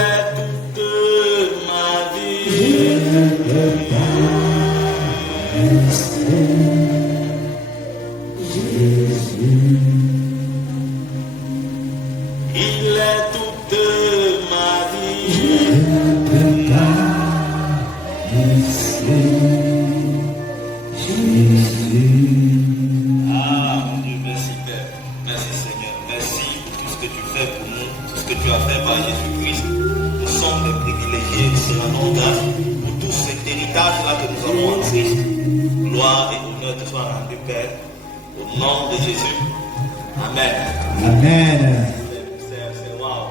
est toute ma vie. Il est toute ma vie. Ah mon Dieu, merci Père. Merci Seigneur. Merci pour tout ce que tu fais pour nous, tout ce que tu as fait par Jésus-Christ. Nous sommes des privilégiés, c'est un nom grâce pour tout cet héritage-là que nous avons en Christ. Gloire et honneur te soient rendus, Père, au nom de Jésus. Amen. Amen. C'est wow.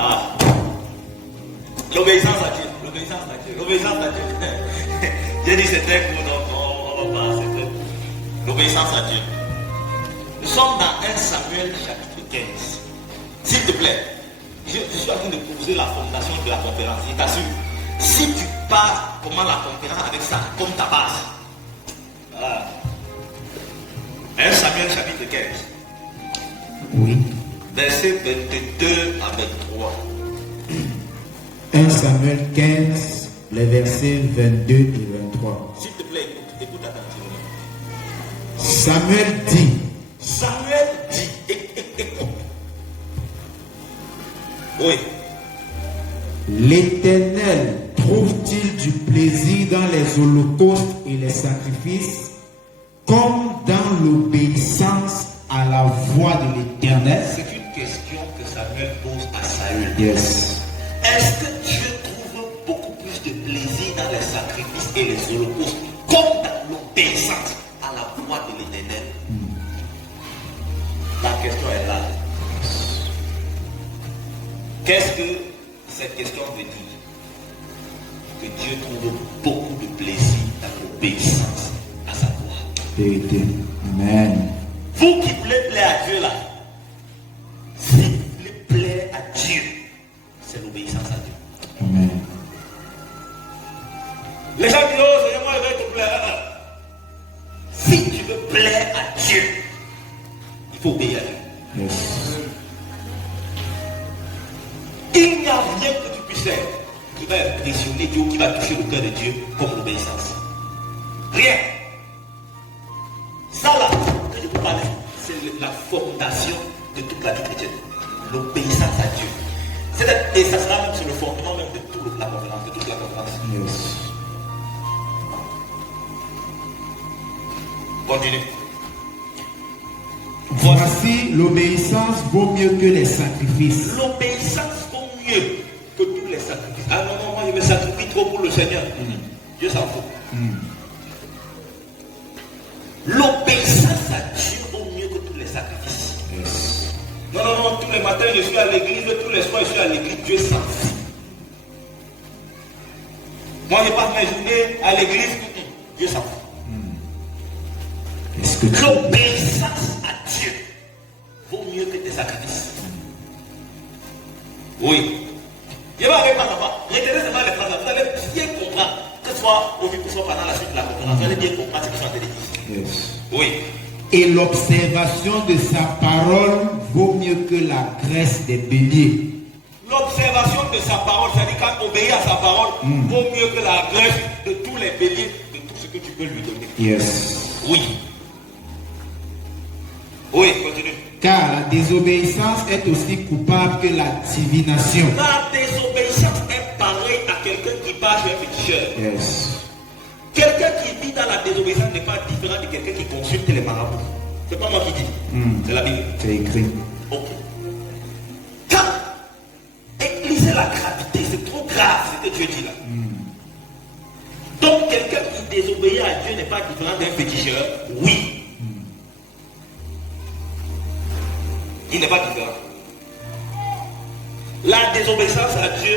Ah. L'obéissance à Dieu. L'obéissance à Dieu. J'ai dit c'est très court, donc on va passer. L'obéissance à Dieu. Nous sommes dans 1 Samuel chapitre 15. S'il te plaît, je suis en train de poser la fondation de la conférence. Je t'assure, si tu pars comment la conférence avec ça, comme ta base. Voilà. 1 Samuel chapitre 15. Oui. Verset 22 à 23. 1 Samuel 15, les versets 22 et 23. S'il te plaît, écoute attentivement. Samuel dit, écoute. Oui. l'Éternel trouve-t-il du plaisir dans les holocaustes et les sacrifices, comme dans l'obéissance à la voix de l'Éternel? C'est une question que Samuel pose à Saül. Yes. Est-ce que Dieu trouve beaucoup plus de plaisir dans les sacrifices et les holocaustes, comme dans l'obéissance à la voix de l'Éternel? La question est là. Qu'est-ce que cette question veut dire? Que Dieu trouve beaucoup de plaisir dans l'obéissance à sa voix. Vérité. Amen. Vous qui plaît à Dieu là, si vous voulez plaire à Dieu, c'est l'obéissance à Dieu. Amen. Les gens disent, oh Seigneur, moi je vais te plaire. Si tu veux plaire à Dieu, il faut obéir à Dieu. Yes. Il n'y a rien que tu puisses faire qui va impressionner Dieu, qui va toucher le cœur de Dieu comme l'obéissance. Rien. Ça là, que je vous parle, c'est la fondation de toute la vie chrétienne. L'obéissance à Dieu. Et ça sera même sur le fondement même de toute la conférence, de toute la conférence. Yes. Continue. Voici, l'obéissance vaut mieux que les sacrifices. L'obéissance vaut mieux que tous les sacrifices. Ah non, moi je me sacrifie trop pour le Seigneur. Dieu s'en fout. L'obéissance à Dieu vaut mieux que tous les sacrifices. Yes. Non, tous les matins je suis à l'église, tous les soirs je suis à l'église, Dieu s'en fout. Moi je passe mes journées à l'église, Dieu s'en fout. L'obéissance à Dieu vaut mieux que tes sacrifices. Oui. Je vais arriver par là-bas. Retenez seulement les phrases. Vous allez bien comprendre. Que ce soit au vu que ce soit pendant la suite de la conférence. Vous allez bien comprendre ce que je suis en train de dire. Yes. Oui. Et l'observation de sa parole vaut mieux que la graisse des béliers. L'observation de sa parole, c'est-à-dire quand obéir à sa parole, vaut mieux que la graisse de tous les béliers, de tout ce que tu peux lui donner. Yes. Oui. Oui, continue. Car la désobéissance est aussi coupable que la divination. La désobéissance est pareille à quelqu'un qui part chez un féticheur. Yes. Quelqu'un qui vit dans la désobéissance n'est pas différent de quelqu'un qui consulte les marabouts. C'est pas moi qui dis. C'est la Bible. C'est écrit. Ok. Et lisez la gravité, c'est trop grave ce que Dieu dit là. Donc quelqu'un qui désobéit à Dieu n'est pas différent d'un féticheur. Oui. Il n'est pas différent. La désobéissance à Dieu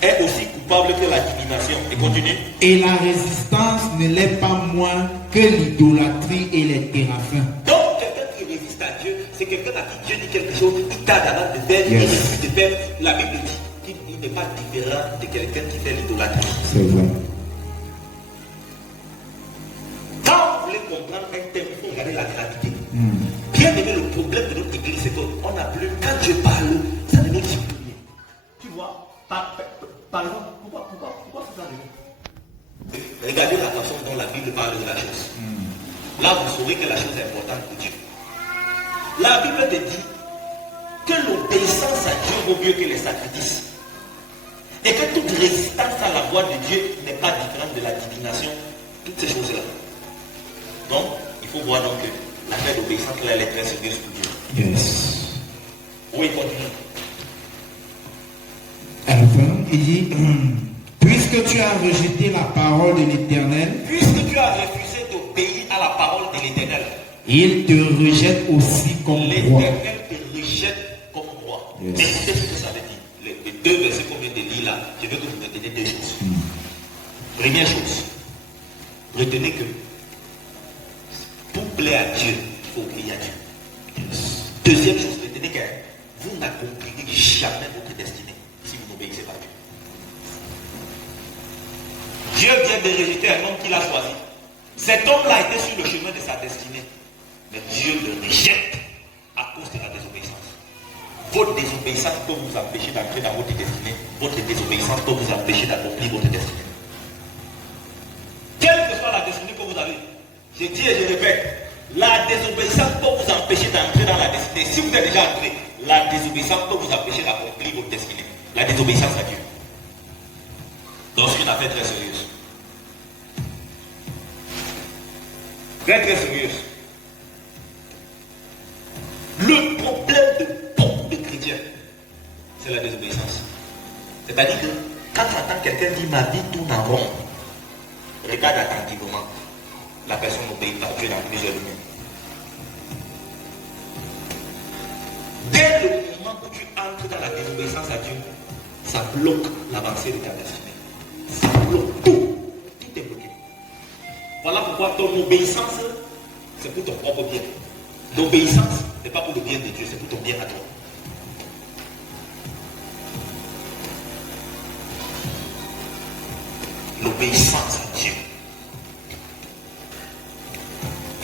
est aussi coupable que la divination. Et continue. Et la résistance ne l'est pas moins que l'idolâtrie et les téraphins. Donc quelqu'un qui résiste à Dieu, c'est quelqu'un à qui Dieu dit quelque chose, il t'a d'abord de faire, il refuse de faire. La Bible dit qu'il n'est pas différent de quelqu'un qui fait l'idolâtrie. C'est vrai. Quand vous voulez comprendre un thème, il faut regarder la gravité. Là, vous saurez que la chose est importante pour Dieu. La Bible te dit que l'obéissance à Dieu vaut mieux que les sacrifices. Et que toute résistance à la voix de Dieu n'est pas différente de la divination. Toutes ces choses-là. Donc, il faut voir donc que l'affaire d'obéissance, là, elle est très sérieuse pour Dieu. Yes. Oui, continue. Enfin, il dit, puisque tu as rejeté la parole de l'Éternel, Puisque tu as refusé d'obéir à la parole de l'Éternel, il te rejette aussi comme roi. l'Éternel te rejette comme roi. Yes. Mais écoutez ce que ça veut dire. Les deux versets qu'on vient de lire là, je veux que vous reteniez deux choses. Première chose, retenez que pour plaire à Dieu, il faut obéir à Dieu. Yes. Deuxième chose, retenez que vous n'accomplirez jamais votre destinée si vous n'obéissez pas à Dieu. Dieu vient de rejeter un homme qu'il a choisi. Cet homme-là était sur le chemin de sa destinée. Mais Dieu le rejette à cause de la désobéissance. Votre désobéissance peut vous empêcher d'entrer dans votre destinée. Votre désobéissance peut vous empêcher d'accomplir votre destinée. Quelle que soit la destinée que vous avez, je dis et je répète, la désobéissance peut vous empêcher d'entrer dans la destinée. Si vous êtes déjà entré, la désobéissance peut vous empêcher d'accomplir votre destinée. La désobéissance à Dieu. Donc c'est une affaire très sérieuse. Très très sérieuse. Le problème de beaucoup de chrétiens, c'est la désobéissance. C'est-à-dire que quand tu entends quelqu'un dire ma vie tourne en rond, regarde attentivement. La personne n'obéit pas à Dieu dans plusieurs domaines. Dès le moment où tu entres dans la désobéissance à Dieu, ça bloque l'avancée de ta destinée. Ça bloque tout. Tout est bloqué. Voilà pourquoi ton obéissance, c'est pour ton propre bien. L'obéissance n'est pas pour le bien de Dieu, c'est pour ton bien à toi. L'obéissance à Dieu.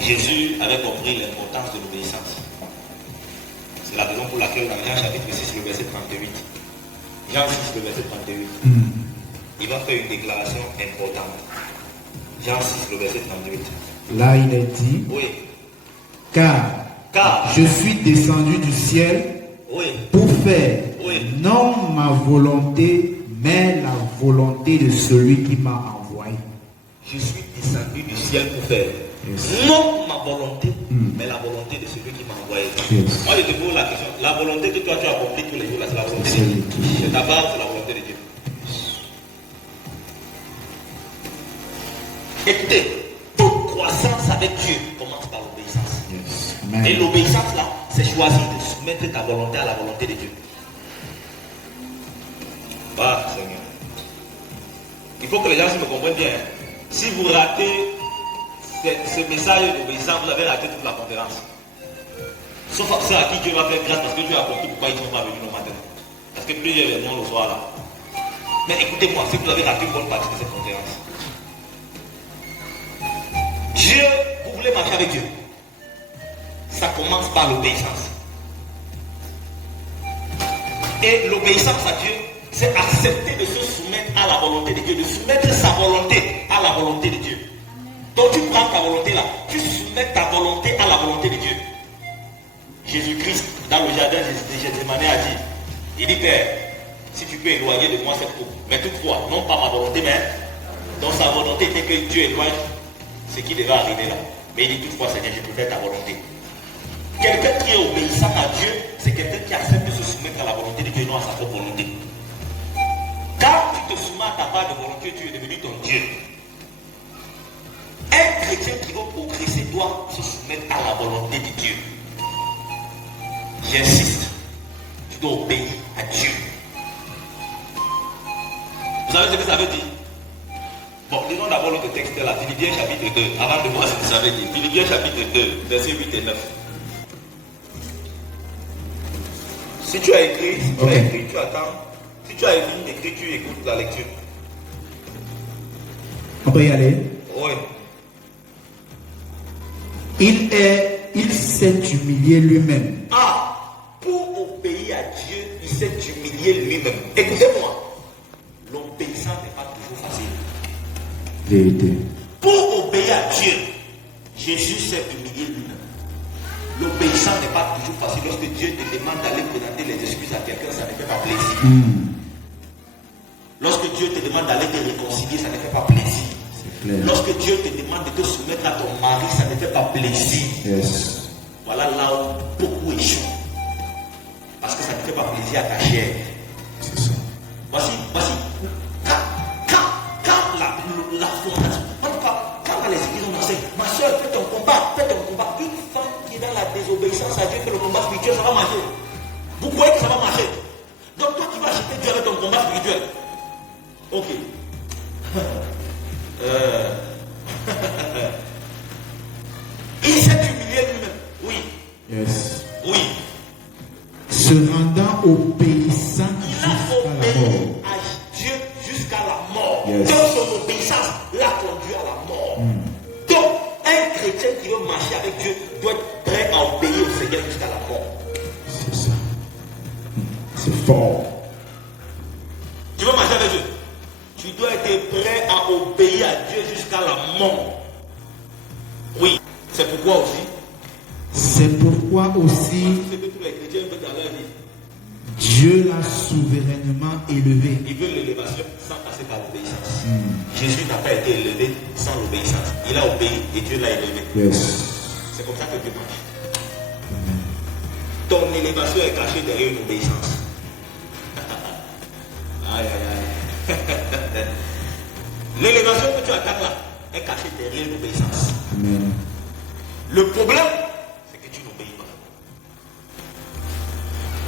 Jésus avait compris l'importance de l'obéissance. C'est la raison pour laquelle dans Jean chapitre 6, le verset 38, Jean 6, le verset 38, il va faire une déclaration importante. Jean 6, le verset 38. Là, il est dit, Oui. car je suis descendu du ciel Oui. pour faire Oui. non ma volonté, mais la volonté de celui qui m'a envoyé. Je suis descendu du ciel pour faire Yes. non ma volonté, mais la volonté de celui qui m'a envoyé. Yes. Moi, je te pose la question. La volonté que toi tu accomplis tous les jours, là, c'est la volonté de C'est Dieu. Dieu. C'est ta part, c'est la volonté de Dieu. Écoutez, toute croissance avec Dieu commence par l'obéissance. Yes. Et Amen. l'obéissance là, c'est choisir de soumettre ta volonté à la volonté de Dieu. Ah, Seigneur. Il faut que les gens me comprennent bien. Hein. Si vous ratez ce message d'obéissance, vous avez raté toute la conférence. Sauf ceux à qui Dieu va faire grâce parce que Dieu a compris pourquoi ils ne sont pas venus le matin. Parce que plusieurs viendront le soir là. Mais écoutez-moi, si vous avez raté une bonne partie de cette conférence, Dieu, vous voulez marcher avec Dieu. Ça commence par l'obéissance. Et l'obéissance à Dieu, c'est accepter de se soumettre à la volonté de Dieu, de soumettre sa volonté à la volonté de Dieu. Donc tu prends ta volonté là, tu soumets ta volonté à la volonté de Dieu. Jésus-Christ, dans le jardin de Gethsémani, a dit, il dit, Père, si tu peux éloigner de moi cette coupe, mais toutefois, non pas ma volonté, mais dans sa volonté était que Dieu éloigne ce qui devait arriver là. Mais il dit toutefois, Seigneur, je peux faire ta volonté. Quelqu'un qui est obéissant à Dieu, c'est quelqu'un qui accepte de se soumettre à la volonté de Dieu, non à sa propre volonté. Quand tu te soumets à ta part de volonté, tu es devenu ton Dieu. Un chrétien qui veut progresser doit se soumettre à la volonté de Dieu. J'insiste, tu dois obéir à Dieu. Vous savez ce que ça veut dire? Bon, lisons d'abord l'autre texte là, Philippiens chapitre 2, avant de voir ce que ça veut dire. Philippiens chapitre 2, versets 8 et 9. Si tu as écrit, tu attends. Si tu as écrit, tu écoutes la lecture. On peut y aller. Oui. Il s'est humilié lui-même. Ah, pour obéir à Dieu, il s'est humilié lui-même. Écoutez-moi, l'obéissance n'est pas toujours facile. Vérité. Pour obéir à Dieu, Jésus s'est humilié lui-même. L'obéissance n'est pas toujours facile. Lorsque Dieu te demande d'aller présenter les excuses à quelqu'un, ça ne fait pas plaisir. Lorsque Dieu te demande d'aller te réconcilier, ça ne fait pas plaisir. Lorsque Dieu te demande de te soumettre à ton mari, ça ne fait pas plaisir. Yes. Voilà là où beaucoup échouent. Parce que ça ne fait pas plaisir à ta chair. C'est ça. Voici. Quand la fondation, en tout cas, quand les églises ont enseigne, ma soeur, fais ton combat. Une femme qui est dans la désobéissance à Dieu, fait le combat spirituel, ça va marcher. Vous croyez que ça va marcher? Donc toi, tu vas acheter Dieu avec ton combat spirituel. Ok. Il s'est humilié lui-même. Oui. Yes. Oui. Se rendant obéissant Il jusqu'à a la obéi mort. à Dieu jusqu'à la mort. Yes. Donc son obéissance l'a conduit à la mort. Donc un chrétien qui veut marcher avec Dieu doit être prêt à obéir au Seigneur jusqu'à la mort. C'est ça. C'est fort. Tu veux marcher avec Dieu? Tu dois être prêt à obéir à Dieu jusqu'à la mort. Oui. C'est pourquoi aussi. C'est pourquoi aussi C'est que tous les chrétiens veulent dans leur vie. Dieu l'a souverainement élevé. Ils veulent l'élévation sans passer par l'obéissance. Jésus n'a pas été élevé sans l'obéissance. Il a obéi et Dieu l'a élevé. Yes. C'est comme ça que Dieu marche. Ton élévation est cachée derrière une obéissance. Aïe, aïe, aïe. L'élévation que tu attaques là est cachée derrière une obéissance. Amen. Le problème, c'est que tu n'obéis pas.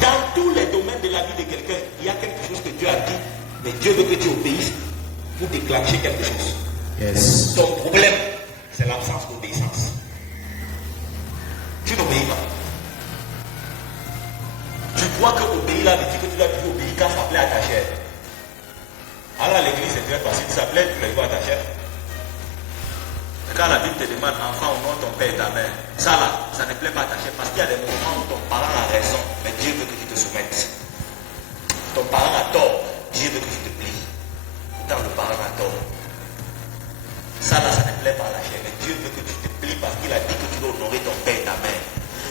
Dans tous les domaines de la vie de quelqu'un, il y a quelque chose que Dieu a dit, mais Dieu veut que tu obéisses pour déclencher quelque chose. Yes. Ton problème, c'est l'absence d'obéissance. Tu n'obéis pas. Tu crois que obéir là veut dire que tu dois toujours obéir quand ça plaît à ta chair. Alors à l'église, c'est très facile, ça plaît, tu ne pas à ta chair. Quand la Bible te demande, enfant, au nom de ton père et ta mère, ça là, ça ne plaît pas à ta chair parce qu'il y a des moments où ton parent a raison, mais Dieu veut que tu te soumettes. Ton parent a tort, Dieu veut que tu te plies. Pourtant, le parent a tort. Ça là, ça ne plaît pas à la chair, mais Dieu veut que tu te plies parce qu'il a dit que tu dois honorer ton père et ta mère.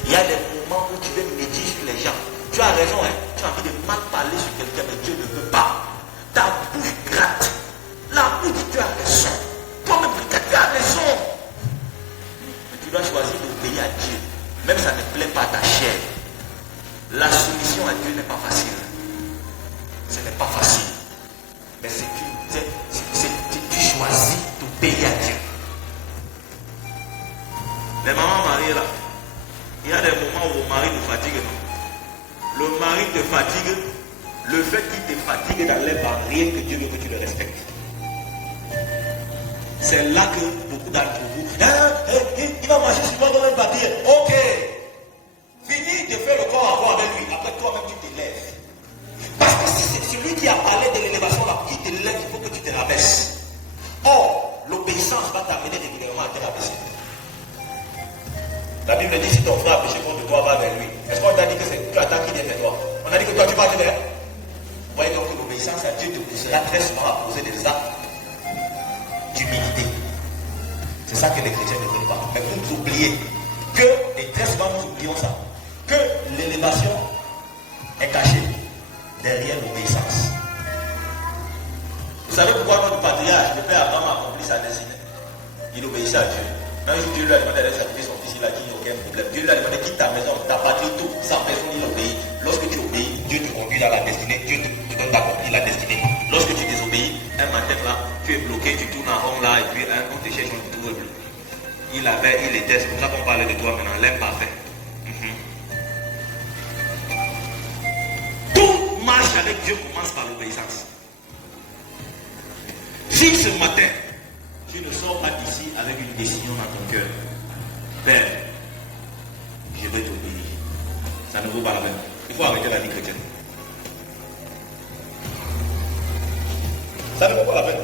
Il y a des moments où tu veux médire sur les gens. Tu as raison, hein? Tu as envie de mal parler sur quelqu'un, mais Dieu ne veut pas. Ta bouche gratte. La bouche, tu as raison. Toi-même, peut-être tu as raison. Mais tu dois choisir d'obéir à Dieu. Même ça ne plaît pas à ta chair. La soumission à Dieu n'est pas facile. Ce n'est pas facile. Mais c'est tu choisis d'obéir à Dieu. Les mamans mariées là, il y a des moments où vos maris vous fatiguent. Le mari te fatigue. Le fait qu'il te fatigue n'enlève pas rien que Dieu veut que tu le respectes. C'est là que beaucoup d'entre vous, il va marcher sur moi dans un papier. Ok. Fini de faire le corps à corps avec lui. Après toi-même tu t'élèves. Parce que si c'est celui qui a parlé de l'élévation là, qui t'élève, il faut que tu te rabaisses. Or, l'obéissance va t'amener régulièrement à te rabaisser. La Bible dit si ton frère a péché contre toi, va vers lui. Est-ce qu'on t'a dit que c'est tu attends qu'il vienne vers toi? On a dit que toi tu vas te vers. Vous voyez donc que l'obéissance à Dieu te poussera très souvent à poser des actes d'humilité. C'est ça que les chrétiens ne veulent pas. Mais vous oubliez que, et très souvent nous oublions ça, que l'élévation est cachée derrière l'obéissance. Vous savez pourquoi notre patriarche, le père Abraham, a accompli sa destinée? Il obéissait à Dieu. Un jour, Dieu lui a demandé d'aller sacrifier son fils, il a dit il n'y a aucun problème. Dieu lui a demandé quitte ta maison, ta patrie, tout, sans personne, il obéit. Lorsque tu obéis, Dieu te conduit dans la destinée, Dieu te donne d'accomplir la destinée. Lorsque tu désobéis, un matin là, tu es bloqué, tu tournes en rond là, et puis on te cherche, on te trouve plus. Il était, c'est pour ça qu'on parle de toi maintenant, l'homme parfait. Tout marche avec Dieu commence par l'obéissance. Si ce matin, tu ne sors pas d'ici avec une décision dans ton cœur, Père, je vais t'obéir. Ça ne vaut pas la peine. Il faut arrêter la vie chrétienne. Ça ne vaut pas la peine.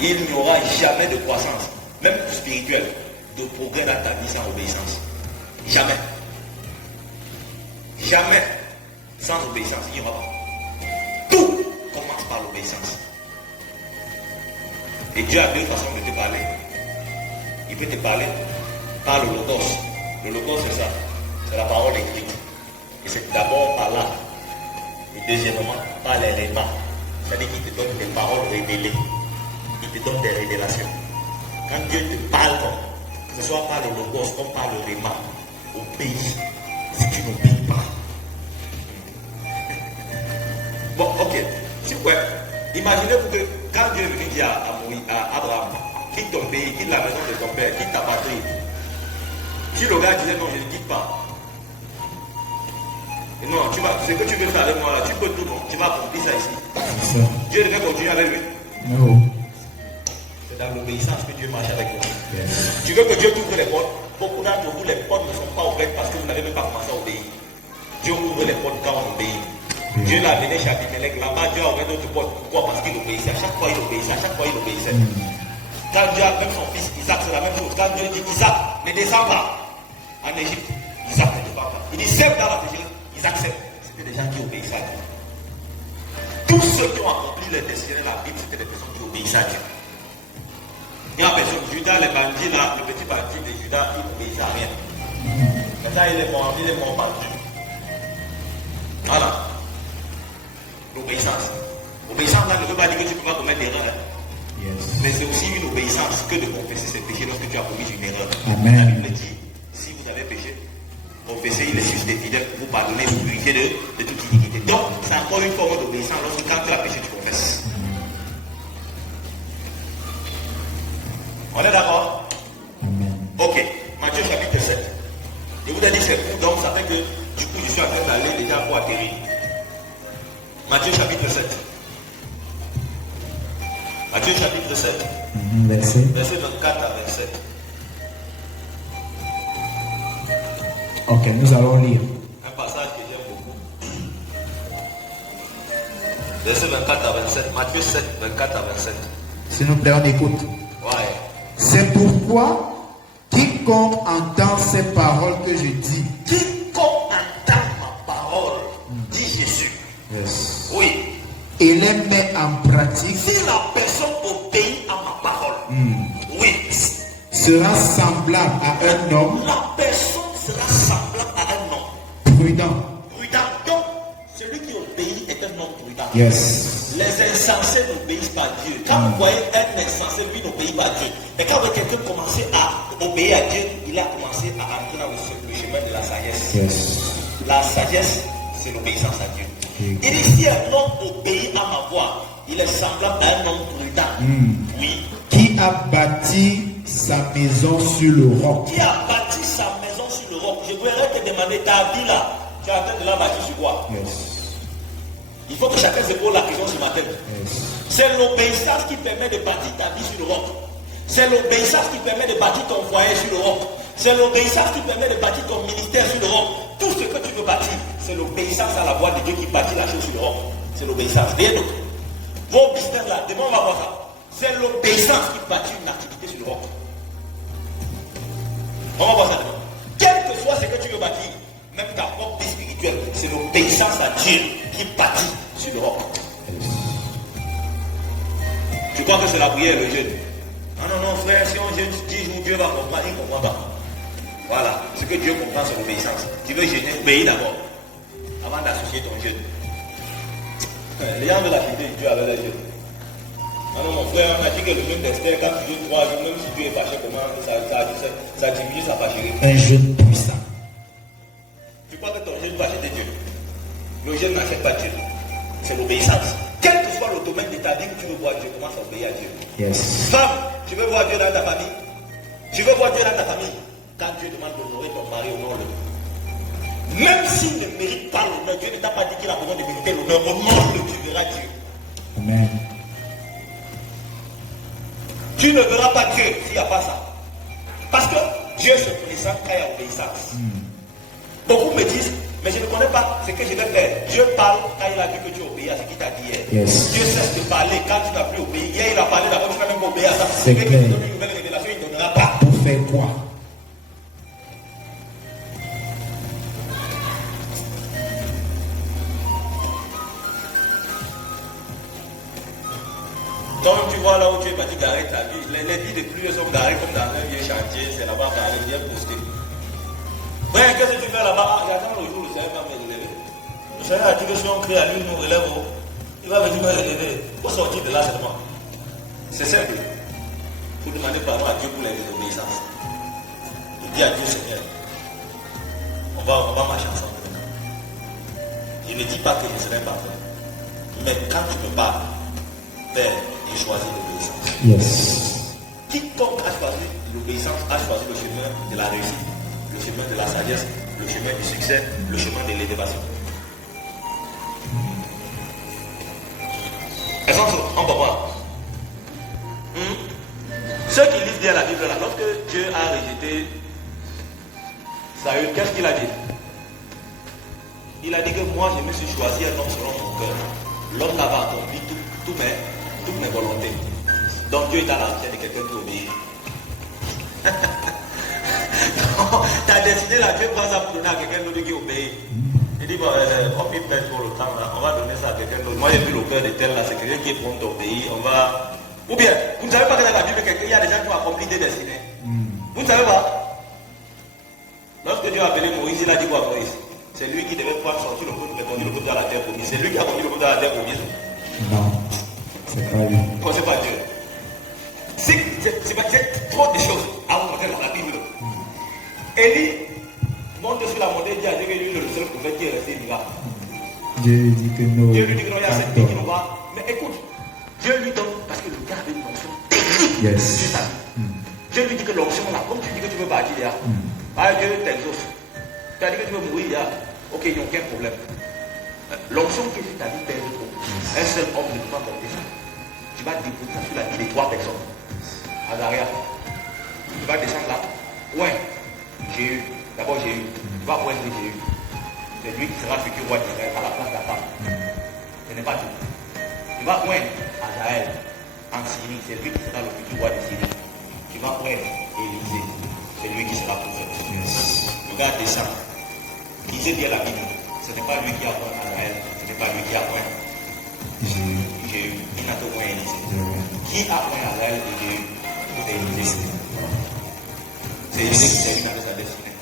Il n'y aura jamais de croissance, même spirituelle, de progrès dans ta vie sans obéissance. Jamais. Jamais sans obéissance, il n'y aura pas. Tout commence par l'obéissance. Et Dieu a deux façons de te parler. Il peut te parler par le logos. Le logos, c'est ça. C'est la parole écrite. Et c'est d'abord par là. Et deuxièmement, par les éléments. C'est-à-dire qu'il te donne des paroles révélées. Il te donne des révélations. Quand Dieu te parle, que ce soit par le logos comme par le réma, obéis. Si tu n'obéis pas. Bon, ok. C'est quoi? Imaginez-vous que quand Dieu est venu dire à Abraham, quitte ton pays, quitte la maison de ton père, quitte ta patrie. Si le gars disait non, je ne quitte pas. Et non, ce que tu veux faire avec moi là, tu peux tout, non? Tu vas accomplir ça ici. Dieu devait continuer avec lui. Non. C'est dans l'obéissance que Dieu marche avec nous. Yes. Tu veux que Dieu t'ouvre les portes? Beaucoup d'entre vous, les portes ne sont pas ouvertes parce que vous n'avez même pas commencé à obéir. Dieu ouvre les portes quand on obéit. Dieu l'a amené chez Abimelech, là-bas Dieu a ouvert d'autres portes. Pourquoi? Parce qu'il obéissait. À chaque fois il obéissait. Quand Dieu a même son fils Isaac, c'est la même chose. Quand Dieu dit Isaac, ne descends pas en Égypte, Isaac ne descend pas. Il dit sème dans la péché, Isaac sème. C'était des gens qui obéissaient à Dieu. Tous ceux qui ont accompli les destinées de la Bible, c'était des personnes qui obéissaient à Dieu. Il y a personne, Judas, les bandits là, le petit bandit de Judas, il n'obéissait à rien. Maintenant il est mort pendu. Voilà. L'obéissance. L'obéissance là ne veut pas dire que tu ne peux pas commettre d'erreur. Yes. Mais c'est aussi une obéissance que de confesser ses péchés lorsque tu as commis une erreur. Amen. La Bible dit, si vous avez péché, confessez, il est juste et fidèle pour vous pardonner, vous purifier de toute iniquité. Donc, c'est encore une forme d'obéissance lorsque quand tu as péché, tu confesses. On est d'accord? Amen. Ok, Matthieu chapitre 7. Je vous ai dit c'est fou, donc ça fait que du coup je suis en train d'aller déjà pour atterrir. Matthieu chapitre 7. Matthieu chapitre 7. Verset 24 à 27. Ok, nous allons lire. Un passage que j'aime beaucoup. Verset 24 à 27. Matthieu 7, 24 à 27. S'il nous plaît, on écoute. Ouais. C'est pourquoi quiconque entend ces paroles que je dis. Quiconque entend ma parole, dit Jésus. Yes. Oui. Et les met en pratique. Si la personne obéit à ma parole, oui, sera semblable à un homme. La personne sera semblable à un homme prudent. Donc, celui qui obéit est un homme prudent. Yes. Les insensés n'obéissent pas à Dieu. Quand vous voyez un insensé, lui n'obéit pas à Dieu. Mais quand vous voyez quelqu'un commencer à obéir à Dieu, il a commencé à entrer dans le chemin de la sagesse. Yes. La sagesse, c'est l'obéissance à Dieu. Oui. Il dit, si un homme obéit à ma voix, il est semblable à un homme prudent. Oui. Qui a bâti sa maison sur le roc. Qui a bâti sa maison sur le roc. Je voudrais te demander, ta vie là, tu es en train de la bâtir sur quoi? Yes. Il faut que chacun se pose la question ce matin. Yes. C'est l'obéissance qui permet de bâtir ta vie sur le roc. C'est l'obéissance qui permet de bâtir ton foyer sur le roc. C'est l'obéissance qui permet de bâtir ton ministère sur le roc. Tout ce que tu veux bâtir, c'est l'obéissance à la voix de Dieu qui bâtit la chose sur le roc. C'est l'obéissance. Rien d'autre. Vos business là, demain on va voir ça. C'est l'obéissance qui bâtit une activité sur le roc. On va voir ça demain. Quel que soit ce que tu veux bâtir, même ta propre vie spirituelle, c'est l'obéissance à Dieu qui bâtit sur le roc. Tu crois que c'est la prière, le jeûne? Non, frère, si on jeûne 10 jours, Dieu va comprendre, il ne comprend pas. Voilà, ce que Dieu comprend, c'est l'obéissance. Tu veux jeûner, obéis d'abord, avant d'associer ton jeûne. Les gens veulent acheter Dieu avec le jeûne. Non, mon frère, on a dit que le jeûne d'Esther, quand tu jeûnes 3 jours, même si Dieu est fâché, comment ça diminue sa fâcherie. Un jeûne puissant. Tu crois que ton jeûne va acheter Dieu? Le jeûne n'achète pas Dieu. C'est l'obéissance. Quel que soit le domaine de ta vie où tu veux voir Dieu, commence à obéir à Dieu. Yes. Femme, tu veux voir Dieu dans ta famille? Tu veux voir Dieu dans ta famille? Quand Dieu demande d'honorer ton mari, honore-le. Même s'il ne mérite pas l'honneur, Dieu ne t'a pas dit qu'il a besoin de mériter l'honneur. Honore-le, tu verras Dieu. Amen. Tu ne verras pas Dieu s'il n'y a pas ça. Parce que Dieu se présente quand il y a obéissance. Beaucoup me disent, mais je ne connais pas ce que je vais faire. Dieu parle quand il a vu que tu obéis à ce qu'il t'a dit hier. Yes. Dieu cesse de parler quand tu n'as plus obéi. Hier, il a parlé d'abord, tu n'as même pas obéi à ça. C'est clair. Il donne une nouvelle révélation, il ne donnera pas. Pour faire quoi? Donc, tu vois là où tu es parti garer, avec ta vie. Les vies de pluie sont garées comme dans un vieux chantier, c'est là-bas garé, bien posté. Ouais, qu'est-ce que tu fais là-bas? J'attends le jour, le Seigneur va me relever. Le Seigneur a dit que si on crie à lui, nous relève, il va venir me relever. Pour sortir de là seulement. C'est simple. Il faut demander pardon à Dieu pour les désobéissances. Il dit à Dieu, Seigneur, on va marcher ensemble. Je ne dis pas que je serai parfait. Mais quand tu me parles, Père, j'ai choisi l'obéissance. Yes. Quiconque a choisi l'obéissance a choisi le chemin de la réussite, le chemin de la sagesse, le chemin du succès, le chemin de l'élévation. Exemple, on va voir. Ceux qui lisent bien la Bible là, lorsque Dieu a rejeté Saül, qu'est-ce qu'il a dit? Il a dit que moi je me suis choisi un homme selon mon cœur. L'homme n'avait accompli toutes mes volontés. Donc Dieu est à la recherche de quelqu'un qui obéit. Ta destinée là, Dieu prend ça pour donner à quelqu'un d'autre qui obéit. Il dit, bon, comme il pèse pour le temps là, on va donner ça à quelqu'un d'autre. Moi j'ai vu le cœur de tel là, c'est quelqu'un qui est prompt au pays. On va. Ou bien, vous ne savez pas que dans la Bible, il y a des gens qui ont accompli des destinées. Vous ne savez pas? Lorsque Dieu a appelé Moïse, il a dit quoi à Moïse? C'est lui qui devait pouvoir sortir le peuple, conduire le peuple dans la terre promise. C'est lui qui a conduit le peuple dans la terre promise. Non, c'est pas lui. Non, c'est pas Dieu. C'est trop de choses à vous montrer dans la Bible. Élie monte sur la montagne et dit à Dieu que lui, le seul prophète qui est resté vivant. Dieu lui dit que non. Dieu lui dit que non, il y a cette vie qui nous va. Mais écoute, Dieu lui donne, parce que le gars avait une onction terrible. Yes. Dieu lui dit que l'onction là, comme tu dis que tu veux partir là, Dieu t'exauce. Tu as dit que tu veux mourir là, ok, il n'y a aucun problème. L'onction qui est sur ta vie pèse trop. Un seul homme ne peut pas porter ça. Tu vas déposer ça sur la vie de 3 personnes. Azaria, tu vas descendre là. Ouais, j'ai eu. D'abord j'ai eu. Tu vas voir ce que j'ai eu. C'est lui qui sera futur roi d'Israël à la place d'Abraham. Ce n'est pas tout. Tu vas poindre Azaël en Syrie, c'est lui qui sera le futur roi de Syrie. Tu vas poindre Élisée, c'est lui qui sera prophète. Le gars descend. Lisez bien la Bible. Ce n'est pas lui qui a point Azaël, ce n'est pas lui qui a point Jéhu. Il n'a pas point Élisée. Qui a point Azaël et Jéhu? C'est Élisée. C'est Élisée qui s'est mis dans sa destinée.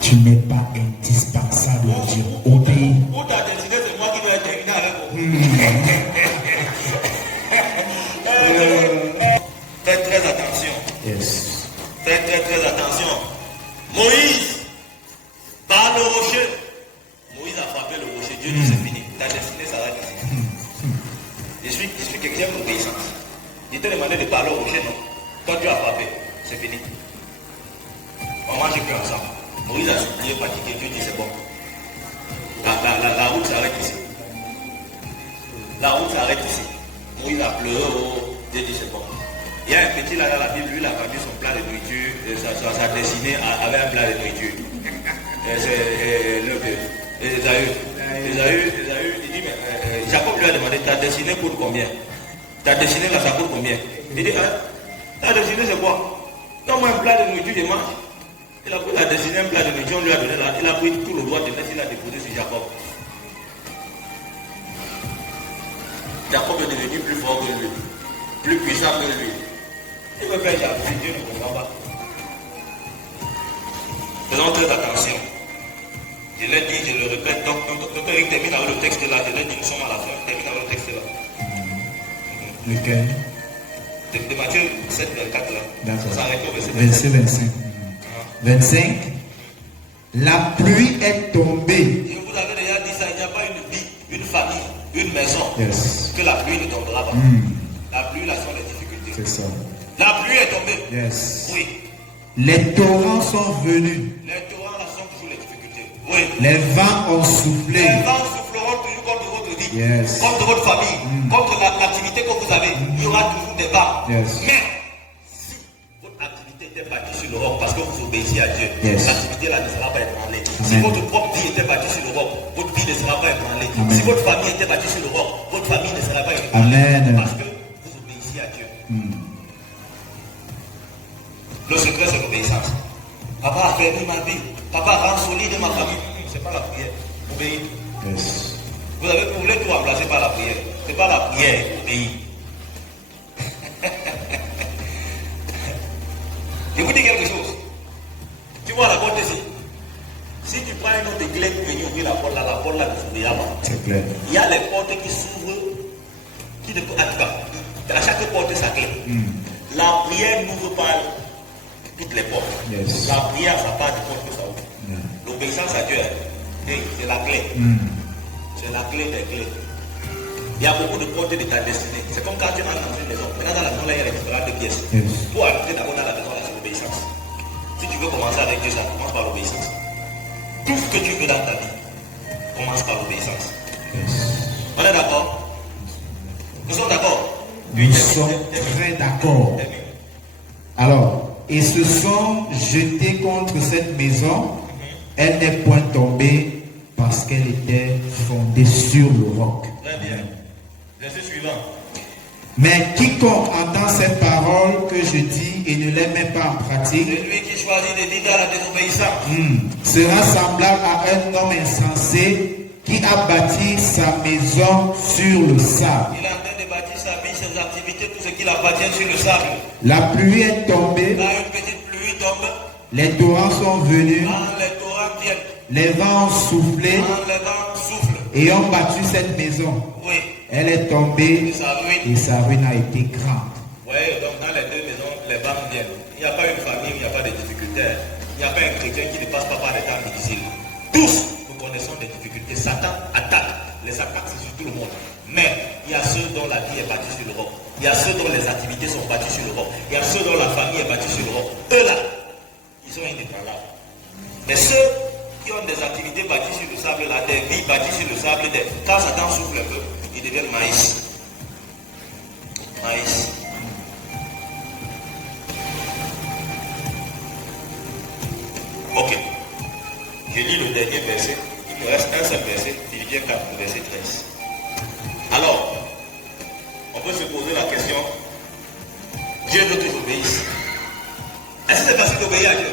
Tu n'es pas indispensable à Dieu. Obéis. Pour ta destinée, c'est moi qui dois être terminé avec vous. Faites très attention. Yes. Faites très attention. Moïse, par le rocher. Moïse a frappé le rocher. Dieu dit c'est fini. Ta destinée s'arrête ici. Je suis quelqu'un d'obéissance. Je t'ai demandé de parler au rocher, non? Quand tu as frappé, c'est fini. On mange plus ensemble. Moïse a supplié, fatigué, Dieu dit c'est bon. La route s'arrête ici. La route s'arrête ici. Moïse a pleuré, Dieu dit c'est bon. Il y a un petit là dans la Bible, lui il a vendu son plat de nourriture, sa destinée avait un plat de nourriture. C'est Esaü, il dit, mais Jacob lui a demandé, ta destinée coûte combien? Ta destinée là, ça coûte combien? Il dit, ta destinée c'est quoi? Donne-moi un plat de nourriture, je mange. Il a pris la destinée, un plat de nourriture, on lui a donné là, il a pris tout le droit de naître, il a déposé sur Jacob. Jacob est devenu plus fort que lui, plus puissant que lui. Il veut faire jalousie, Dieu ne comprend pas. Faisons très attention. Je l'ai dit, je le répète. Donc, il termine avec le texte là. Je l'ai dit, nous sommes à la fin. Termine avec le texte là. Lequel? De Matthieu 7, 24 là. D'accord. Ça s'arrête au Verset 25. 25. La pluie est tombée. Je vous avais déjà dit ça. Il n'y a pas une vie, une famille, une maison Yes. que la pluie ne tombera pas. La pluie, là, sont les difficultés. C'est ça. La pluie est tombée. Yes. Oui. Les torrents sont venus. Les torrents, là, sont toujours les difficultés. Oui. Les vents ont soufflé. Les vents souffleront toujours contre votre vie, Yes. contre votre famille, contre l'activité que vous avez. Il y aura toujours des vents. Yes. Mais si votre activité était bâtie sur le roc parce que vous obéissez à Dieu, Yes. l'activité là ne sera pas ébranlée. Si Amen. votre propre vie était bâtie sur le roc, votre vie ne sera pas ébranlée. Amen. Si votre famille était bâtie sur le roc, votre famille ne sera pas ébranlée. Amen. Parce que vous obéissez à Dieu. Le secret, c'est l'obéissance. Papa a fermé ma vie. Papa rend solide ma famille. C'est pas la prière. Obéir. Yes. Vous voulez tout remplacer par la prière. C'est pas la prière, obéir. Je vous dis quelque chose. Tu vois la porte ici. Si tu prends une autre clé pour venir ouvrir la porte là ne s'ouvrira pas. C'est clair. Il y a les portes qui s'ouvrent, qui ne peuvent pas. À chaque porte, sa clé. La prière n'ouvre pas toutes les portes. Yes. La prière, ça part du porte que ça ouvre. L'obéissance à Dieu, c'est la clé. C'est la clé des clés. Il y a beaucoup de portes de ta destinée. C'est comme quand tu rentres dans une maison. Maintenant, dans la maison, là, il y a les différentes pièces. Yes. Pour entrer d'abord dans la maison, là, c'est l'obéissance. Si tu veux commencer avec Dieu, ça commence par l'obéissance. Tout ce que tu veux dans ta vie, commence par l'obéissance. Yes. On est d'accord? Nous sommes d'accord? Nous sommes très d'accord. Alors, ils se sont jetés contre cette maison. Elle n'est point tombée parce qu'elle était fondée sur le roc. Très bien. Verset suivant. Mais quiconque entend cette parole que je dis et ne les met pas en pratique, Celui qui choisit de vivre dans la désobéissance sera semblable à un homme insensé qui a bâti sa maison sur le sable. il est en train de bâtir sa vie, ses activités, tout ce qu'il appartient sur le sable. La pluie est tombée, Quand une petite pluie tombe, les torrents sont venus, quand les torrents viennent, les vents ont soufflé quand les vents soufflent, et ont battu cette maison. oui, Elle est tombée et ça ruine. et sa ruine a été grande. Vous voyez, donc dans les deux maisons, les vents viennent. Il n'y a pas une famille où il n'y a pas de difficultés. Il n'y a pas un chrétien qui ne passe pas par des temps difficiles. Tous, nous connaissons des difficultés. Satan attaque. Les attaques, c'est sur tout le monde. Mais il y a ceux dont la vie est bâtie sur le roc. Il y a ceux dont les activités sont bâties sur le roc. Il y a ceux dont la famille est bâtie sur le roc. Eux là, ils sont indépendants. Mais ceux qui ont des activités bâties sur le sable, là, des vies bâties sur le sable, quand Satan souffle un peu, ils deviennent maïs. Maïs. Ok. Je lis le dernier verset. Il me reste un seul verset. Philippiens 4, verset 13. Alors, on peut se poser la question. Dieu veut que j'obéisse. Est-ce que c'est facile d'obéir à Dieu?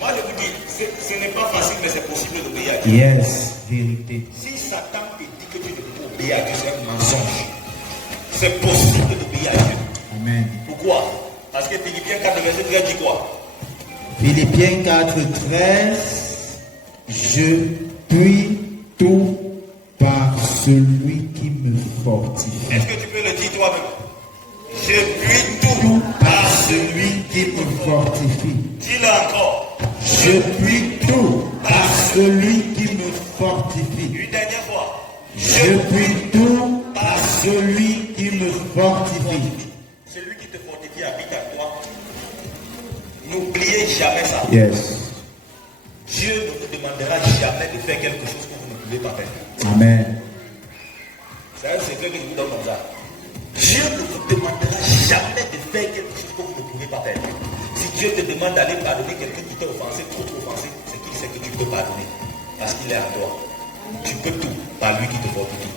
Moi, je vous dis, ce n'est pas facile, mais c'est possible d'obéir à Dieu. Yes, vérité. Si Satan te dit que tu ne peux pas obéir à Dieu, c'est un mensonge. C'est possible d'obéir à Dieu. Amen. Pourquoi? Parce que Philippiens 4, verset 13 dit quoi? Philippiens 4, 13. Je puis tout par celui qui me fortifie. Est-ce que tu peux le dire toi-même? Je puis tout Par celui qui me fortifie. Dis-le encore. Je puis tout par celui qui me fortifie. Une dernière fois. Je puis tout par celui qui me fortifie. Celui qui te fortifie habite à toi. N'oubliez jamais ça. Yes. Dieu ne vous demandera jamais de faire quelque chose que vous ne pouvez pas faire. Amen. C'est un secret que je vous donne comme ça. Dieu ne vous demandera jamais de faire quelque chose que vous ne pouvez pas faire. Si Dieu te demande d'aller pardonner quelqu'un qui t'a offensé, trop offensé, c'est qu'il sait que tu peux pardonner. Parce qu'il est en toi. Tu peux tout par lui qui te fortifie.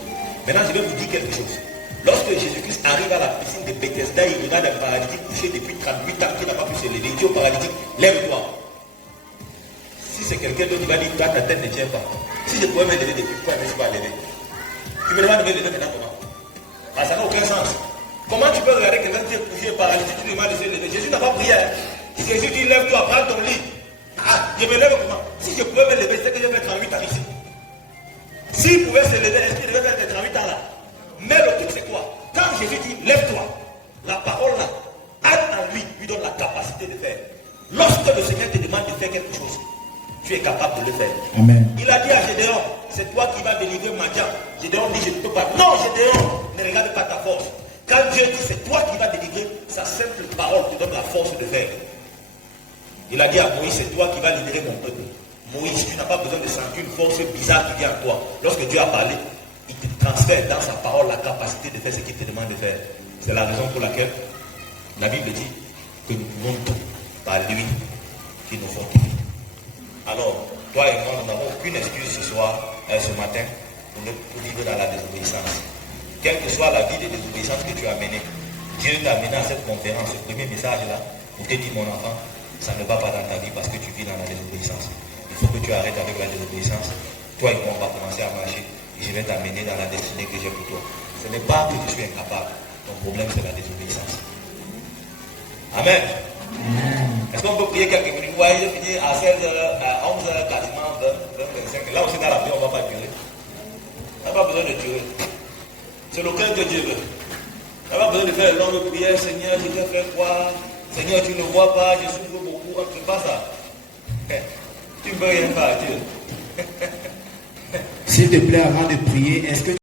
Maintenant, je vais vous dire quelque chose. Lorsque Jésus-Christ arrive à la piscine de Bethesda, il regarde un paralytique couché depuis 38 ans qui n'a pas pu se lever. Il dit au paralytique, lève-toi. Si c'est quelqu'un d'autre, il va dire, toi, ta tête ne tient pas. Si je pouvais me lever depuis, pourquoi je ne me suis pas levé? Tu me demandes de me lever maintenant comment? Ah, ça n'a aucun sens. Comment tu peux regarder quelqu'un qui est couché et paralysé, tu lui demandes de se lever? Jésus n'a pas prié. Jésus dit, lève-toi, prends ton lit. Ah, je me lève comment? Si je pouvais me lever, c'est que je vais 38 ans ici. S'il pouvait se lever, est-ce qu'il devait faire 38 ans là? Mais le truc c'est quoi? Quand Jésus dit lève-toi, la parole là, en lui donne la capacité de faire. Lorsque le Seigneur te demande de faire quelque chose, tu es capable de le faire. Amen. Il a dit à Gédéon, c'est toi qui vas délivrer Madian. Gédéon dit je ne peux pas. Non Gédéon, ne regarde pas ta force. Quand Dieu dit c'est toi qui vas délivrer, sa simple parole te donne la force de faire. Il a dit à Moïse, c'est toi qui vas libérer mon peuple. Moïse, tu n'as pas besoin de sentir une force bizarre qui vient en toi. Lorsque Dieu a parlé, il te transfère dans sa parole la capacité de faire ce qu'il te demande de faire. C'est la raison pour laquelle la Bible dit que nous pouvons tout par lui qui nous fortifie. Alors, toi et moi, nous n'avons aucune excuse ce matin, pour vivre dans la désobéissance. Quelle que soit la vie de désobéissance que tu as menée, Dieu t'a amené à cette conférence, ce premier message-là, pour te dire, mon enfant, ça ne va pas dans ta vie parce que tu vis dans la désobéissance. Il faut que tu arrêtes avec la désobéissance. Toi et moi, on va commencer à marcher. Et je vais t'amener dans la destinée que j'ai pour toi. Ce n'est pas que je suis incapable. Ton problème, c'est la désobéissance. Amen. Est-ce qu'on peut prier quelques minutes? Ouais, je finis à 16h, à 11h, quasiment 25. Là aussi, dans la vie, on ne va pas durer. On n'a pas besoin de durer. C'est le cœur que Dieu veut. On n'a pas besoin de faire une longue prière. Seigneur, je t'ai fait croire. Seigneur, tu ne vois pas, je souffre beaucoup. On ne fait pas ça. Tu ne peux rien faire, Dieu. S'il te plaît, avant de prier, est-ce que